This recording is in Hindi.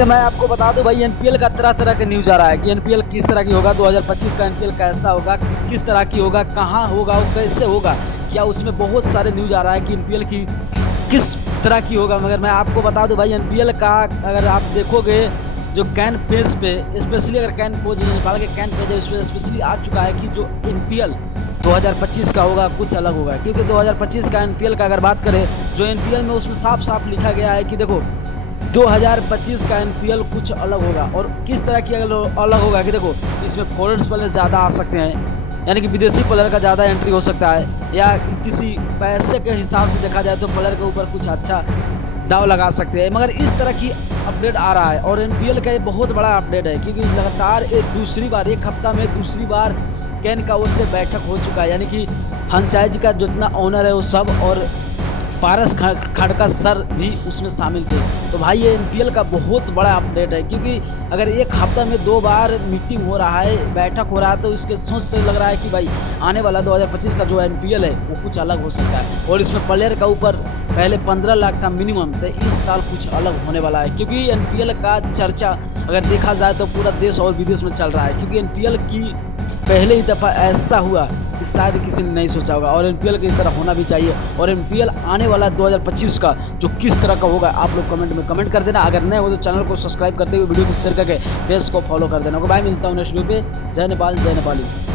देखिए मैं आपको बता दूं भाई, एनपीएल का तरह तरह का न्यूज़ आ रहा है कि एनपीएल किस तरह की होगा, 2025 का एनपीएल कैसा होगा, किस तरह की होगा, कहां होगा और कैसे होगा। क्या उसमें बहुत सारे न्यूज़ आ रहा है कि एनपीएल की किस तरह की होगा। मगर मैं आपको बता दूं भाई, एनपीएल का अगर आप देखोगे जो कैन पेज पे, स्पेशली अगर कैन पेज नेपाल के कैन पेज है, उस पर स्पेशली आ चुका है कि जो एनपीएल 2025 का होगा कुछ अलग होगा। क्योंकि 2025 का एनपीएल का अगर बात करें, जो एनपीएल में उसमें साफ साफ लिखा गया है कि देखो 2025 का एनपीएल कुछ अलग होगा। और किस तरह की अलग होगा कि देखो इसमें फॉरेन प्लेयर ज़्यादा आ सकते हैं, यानी कि विदेशी प्लेयर का ज़्यादा एंट्री हो सकता है, या किसी पैसे के हिसाब से देखा जाए तो प्लेयर के ऊपर कुछ अच्छा दाव लगा सकते हैं। मगर इस तरह की अपडेट आ रहा है और एनपीएल का ये बहुत बड़ा अपडेट है, क्योंकि लगातार एक हफ्ता में दूसरी बार कैन का ओर से बैठक हो चुका है, यानी कि फ्रेंचाइजी का जितना ओनर है वो सब, और पारस खड़का सर भी उसमें शामिल थे। तो भाई ये एनपीएल का बहुत बड़ा अपडेट है, क्योंकि अगर एक हफ्ता में 2 बार मीटिंग हो रहा है, बैठक हो रहा है, तो इसके सोच से लग रहा है कि भाई आने वाला 2025 का जो एनपीएल है वो कुछ अलग हो सकता है। और इसमें प्लेयर का ऊपर पहले 15 लाख था मिनिमम, तो इस साल कुछ अलग होने वाला है। क्योंकि एनपीएल का चर्चा अगर देखा जाए तो पूरा देश और विदेश में चल रहा है, क्योंकि एनपीएल की पहले ही दफ़ा ऐसा हुआ कि शायद किसी ने नहीं सोचा होगा, और एनपीएल के इस तरह होना भी चाहिए। और एनपीएल आने वाला 2025 का जो किस तरह का होगा, आप लोग कमेंट में कमेंट कर देना। अगर नए हो तो चैनल को सब्सक्राइब करते हुए वीडियो को शेयर करके पेज को फॉलो कर देना। भाई मिलता हूँ नेक्स्ट वीडियो पे। जय नेपाल, जय नेपाली।